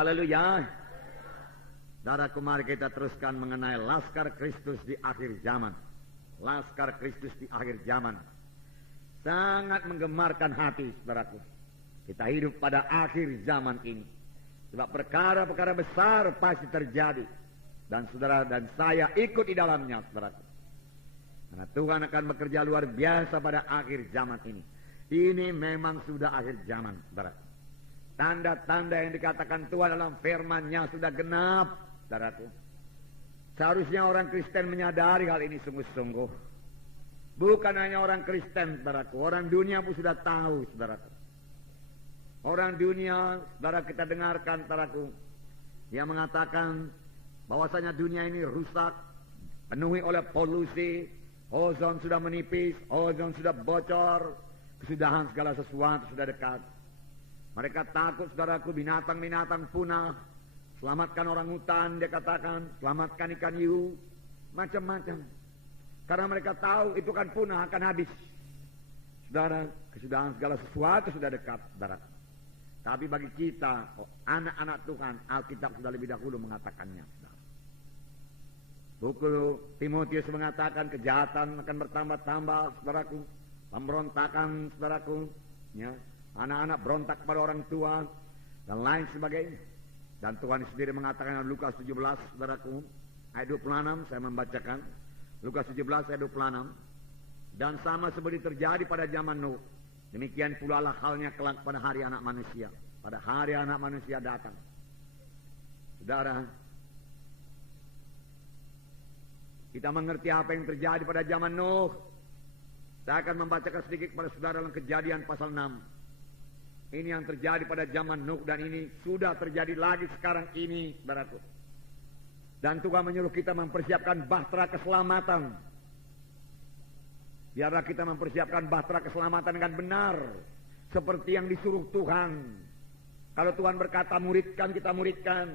Haleluya. Saudaraku, mari kita teruskan mengenai Laskar Kristus di akhir zaman. Laskar Kristus di akhir zaman. Sangat menggemarkan hati, saudaraku. Kita hidup pada akhir zaman ini. Sebab perkara-perkara besar pasti terjadi. Dan saudara dan saya ikut di dalamnya, saudaraku. Karena Tuhan akan bekerja luar biasa pada akhir zaman ini. Ini memang sudah akhir zaman, saudaraku. Tanda-tanda yang dikatakan Tuhan dalam firman-Nya sudah genap, saudaraku. Seharusnya orang Kristen menyadari hal ini sungguh-sungguh. Bukan hanya orang Kristen, saudaraku. Orang dunia pun sudah tahu, saudaraku. Orang dunia, saudara, kita dengarkan, saudaraku, yang mengatakan bahwasanya dunia ini rusak, penuhi oleh polusi, ozon sudah menipis, ozon sudah bocor, kesudahan segala sesuatu sudah dekat. Mereka takut, saudaraku, binatang-binatang punah. Selamatkan orang hutan, dia katakan, selamatkan ikan hiu, macam-macam. Karena mereka tahu itu kan punah, akan habis. Saudara, kesudahan segala sesuatu sudah dekat, saudara. Tapi bagi kita, anak-anak Tuhan, Alkitab sudah lebih dahulu mengatakannya. Buku Timotius mengatakan kejahatan akan bertambah-tambah, saudaraku. Pemberontakan, saudaraku. Ya, anak-anak berontak kepada orang tua, dan lain sebagainya. Dan Tuhan sendiri mengatakan dalam Lukas 17, saudaraku, ayat 26, saya membacakan. Lukas 17, ayat 26. Dan sama seperti terjadi pada zaman Nuh, demikian pula lah halnya kelak pada hari anak manusia. Pada hari anak manusia datang. Saudara, kita mengerti apa yang terjadi pada zaman Nuh. Saya akan membacakan sedikit kepada saudara dalam Kejadian pasal 6. Ini yang terjadi pada zaman Nuh, dan ini sudah terjadi lagi sekarang ini, saudaraku. Dan Tuhan menyuruh kita mempersiapkan bahtera keselamatan. Biarlah kita mempersiapkan bahtera keselamatan dengan benar, seperti yang disuruh Tuhan. Kalau Tuhan berkata muridkan, kita muridkan.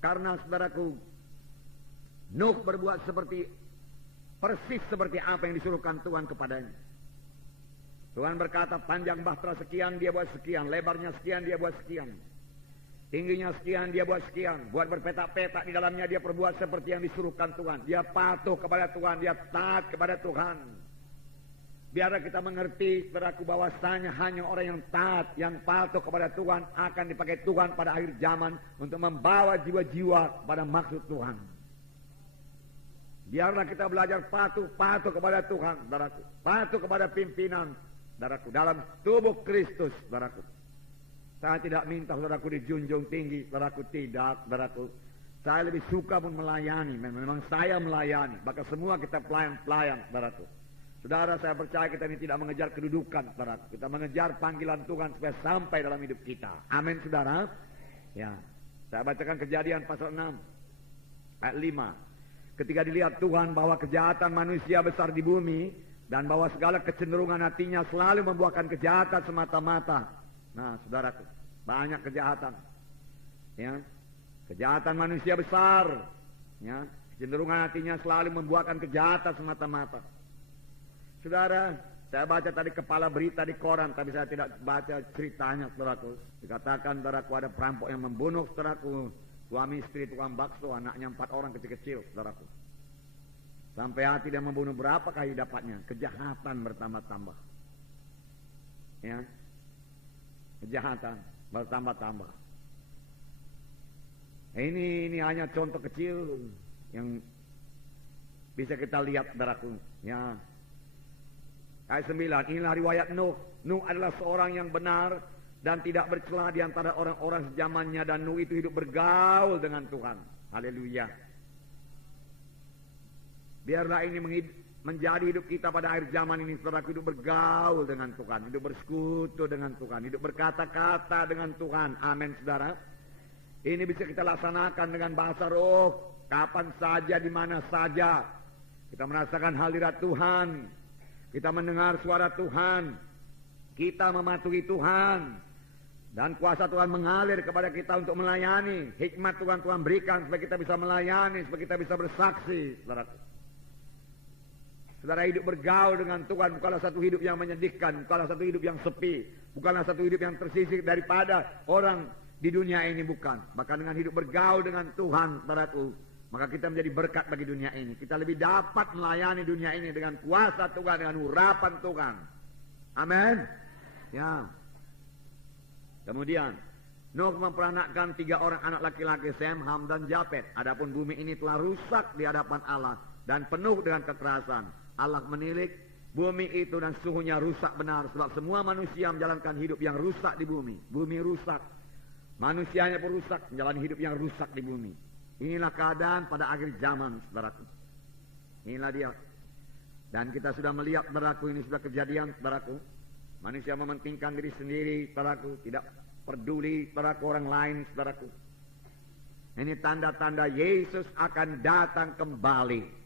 Karena, saudaraku, Nuh berbuat persis seperti apa yang disuruhkan Tuhan kepadanya. Tuhan berkata panjang bahtera sekian, dia buat sekian. Lebarnya sekian, dia buat sekian. Tingginya sekian, dia buat sekian. Buat berpetak-petak di dalamnya, dia perbuat seperti yang disuruhkan Tuhan. Dia patuh kepada Tuhan, dia taat kepada Tuhan. Biarlah kita mengerti, saudaraku, bahwasanya hanya orang yang taat, yang patuh kepada Tuhan akan dipakai Tuhan pada akhir zaman untuk membawa jiwa-jiwa pada maksud Tuhan. Biarlah kita belajar patuh kepada Tuhan, saudaraku. Patuh kepada pimpinan, saudaraku, dalam tubuh Kristus, saudaraku. Saya tidak minta saudaraku dijunjung tinggi, saudaraku, tidak, saudaraku. Saya lebih suka pun melayani, memang saya melayani. Bahkan semua kita pelayan-pelayan, saudaraku. Saudara, saya percaya kita ini tidak mengejar kedudukan, saudaraku. Kita mengejar panggilan Tuhan supaya sampai dalam hidup kita. Amin, saudara. Ya, saya bacakan Kejadian pasal 6 ayat 5. Ketika dilihat Tuhan bahwa kejahatan manusia besar di bumi, dan bahwa segala kecenderungan hatinya selalu membuahkan kejahatan semata-mata. Nah, saudaraku, banyak kejahatan. Ya, kejahatan manusia besar. Ya, kecenderungan hatinya selalu membuahkan kejahatan semata-mata. Saudara, saya baca tadi kepala berita di koran, tapi saya tidak baca ceritanya, saudaraku. Dikatakan, saudaraku, ada perampok yang membunuh, saudaraku, suami istri tukang bakso, anaknya 4 orang kecil-kecil, saudaraku. Sampai hati dia membunuh, berapa kali dapatnya? Kejahatan bertambah-tambah. Ya, kejahatan bertambah-tambah. Ini hanya contoh kecil yang bisa kita lihat, saudaraku. Ya. Ayat 9, inilah riwayat Nuh. Nuh adalah seorang yang benar dan tidak bercela di antara orang-orang sejamannya, dan Nuh itu hidup bergaul dengan Tuhan. Haleluya. Biarlah ini menjadi hidup kita pada akhir zaman ini, saudaraku, hidup bergaul dengan Tuhan, hidup bersekutu dengan Tuhan, hidup berkata-kata dengan Tuhan. Amin, saudara. Ini bisa kita laksanakan dengan bahasa roh, kapan saja, di mana saja. Kita merasakan hadirat Tuhan, kita mendengar suara Tuhan, kita mematuhi Tuhan, dan kuasa Tuhan mengalir kepada kita untuk melayani. Hikmat Tuhan berikan supaya kita bisa melayani, supaya kita bisa bersaksi, saudara. Saudara, hidup bergaul dengan Tuhan bukanlah satu hidup yang menyedihkan, bukanlah satu hidup yang sepi, bukanlah satu hidup yang tersisih daripada orang di dunia ini, bukan. Bahkan dengan hidup bergaul dengan Tuhan, saudaraku, maka kita menjadi berkat bagi dunia ini. Kita lebih dapat melayani dunia ini dengan kuasa Tuhan, dengan urapan Tuhan. Amin. Ya. Kemudian Nuh memperanakkan 3 orang anak laki-laki, Sem, Ham, dan Japet. Adapun bumi ini telah rusak di hadapan Allah dan penuh dengan kekerasan. Allah menilik bumi itu dan suhunya rusak benar, sebab semua manusia menjalankan hidup yang rusak di bumi. Bumi rusak, manusianya pun rusak, menjalani hidup yang rusak di bumi. Inilah keadaan pada akhir zaman, saudaraku. Inilah dia. Dan kita sudah melihat, saudaraku, ini sudah kejadian, saudaraku. Manusia mementingkan diri sendiri, saudaraku, tidak peduli saudaraku orang lain, saudaraku. Ini tanda-tanda Yesus akan datang kembali.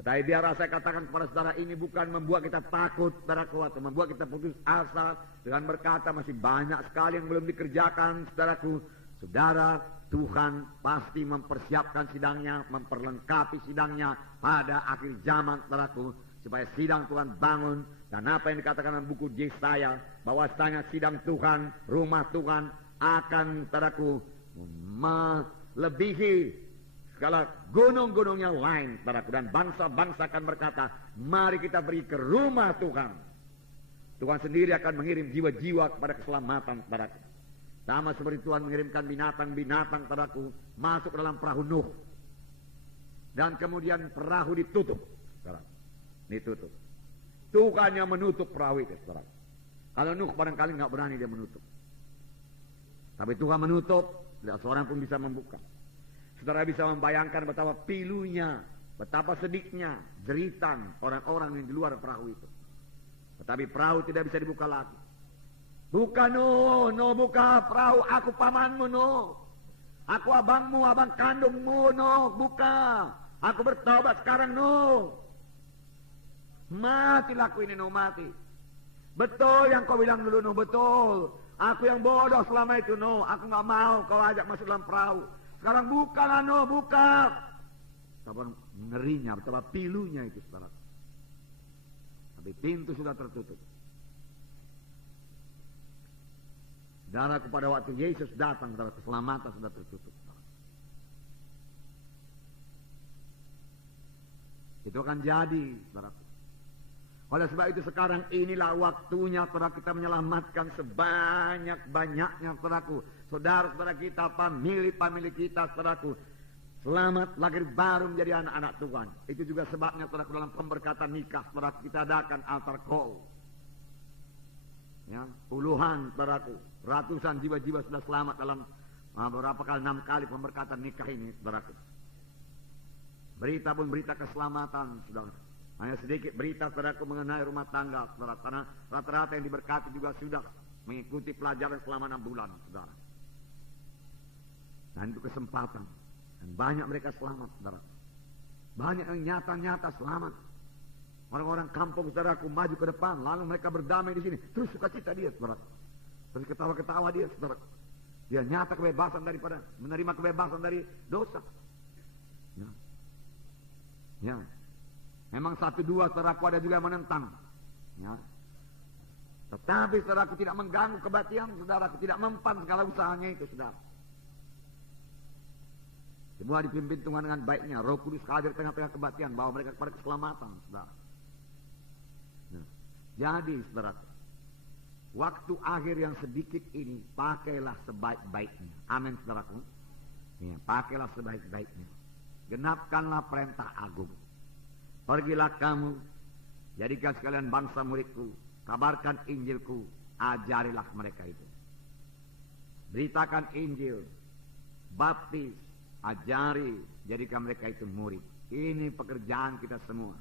Tetapi biarlah saya katakan kepada saudara, ini bukan membuat kita takut, saudaraku, atau membuat kita putus asa dengan berkata masih banyak sekali yang belum dikerjakan, saudaraku. Saudara, Tuhan pasti mempersiapkan sidangnya, memperlengkapi sidangnya pada akhir zaman, saudaraku, supaya sidang Tuhan bangun. Dan apa yang dikatakan dalam buku Yesaya, bahwasanya sidang Tuhan, rumah Tuhan akan, saudaraku, melebihi segala gunung-gunung yang lain, saudaraku. Dan bangsa-bangsa akan berkata, mari kita pergi ke rumah Tuhan. Tuhan sendiri akan mengirim jiwa-jiwa kepada keselamatan, saudaraku. Sama seperti Tuhan mengirimkan binatang-binatang, saudaraku, masuk dalam perahu Nuh. Dan kemudian perahu ditutup, saudaraku. Ditutup. Tuhan yang menutup perahu itu, saudara. Kalau Nuh barangkali nggak berani dia menutup. Tapi Tuhan menutup, tidak seorang pun bisa membuka. Saudara bisa membayangkan betapa pilunya, betapa sedihnya, jeritan orang-orang yang di luar perahu itu. Tetapi perahu tidak bisa dibuka lagi. Buka Nuh, Nuh buka perahu, aku pamanmu Nuh. Aku abangmu, abang kandungmu Nuh, buka. Aku bertobat sekarang Nuh. Mati laku ini Nuh, mati. Betul yang kau bilang dulu Nuh, betul. Aku yang bodoh selama itu Nuh. Aku gak mau kau ajak masuk dalam perahu. Sekarang bukalah Nuh, buka. Betapa ngerinya, betapa pilunya itu, saudara. Tapi pintu sudah tertutup. Saudara, pada waktu Yesus datang, saudara, keselamatan sudah tertutup. Itu akan jadi, saudara. Oleh sebab itu sekarang inilah waktunya, saudara, kita menyelamatkan sebanyak-banyaknya, saudaraku. Saudara-saudara kita, pamili-pamili kita, saudaraku. Selamat lahir baru menjadi anak-anak Tuhan. Itu juga sebabnya, saudaraku, dalam pemberkatan nikah, saudaraku, kita adakan altar call. Ya, puluhan, saudaraku, ratusan jiwa-jiwa sudah selamat dalam beberapa kali, 6 kali pemberkatan nikah ini, saudaraku. Berita pun berita keselamatan, saudara. Hanya sedikit berita, saudaraku, mengenai rumah tangga, saudara. Karena rata-rata yang diberkati juga sudah mengikuti pelajaran selama 6 bulan, saudara. Dan itu kesempatan. Dan banyak mereka selamat, saudara. Banyak yang nyata-nyata selamat. Orang-orang kampung, saudaraku, maju ke depan, lalu mereka berdamai di sini. Terus sukacita dia, saudara. Terus ketawa-ketawa dia, saudara. Dia nyata kebebasan daripada, menerima kebebasan dari dosa. Ya. Ya. Memang 1-2 saudaraku ada juga yang menentang. Ya. Tetapi saudaraku tidak mengganggu kebaktian, saudaraku tidak mempan segala usahanya itu, saudara. Semua dipimpin Tuhan dengan baiknya. Roh Kudus hadir tengah-tengah kebaktian, bawa mereka kepada keselamatan, saudara. Nah, jadi saudaraku, waktu akhir yang sedikit ini pakailah sebaik-baiknya. Amin, saudaraku. Ya, pakailah sebaik-baiknya. Genapkanlah perintah agung. Pergilah kamu, jadikan sekalian bangsa muridku, kabarkan Injilku, ajarilah mereka itu. Beritakan Injil, baptis, ajari, jadikan mereka itu murid. Ini pekerjaan kita semua.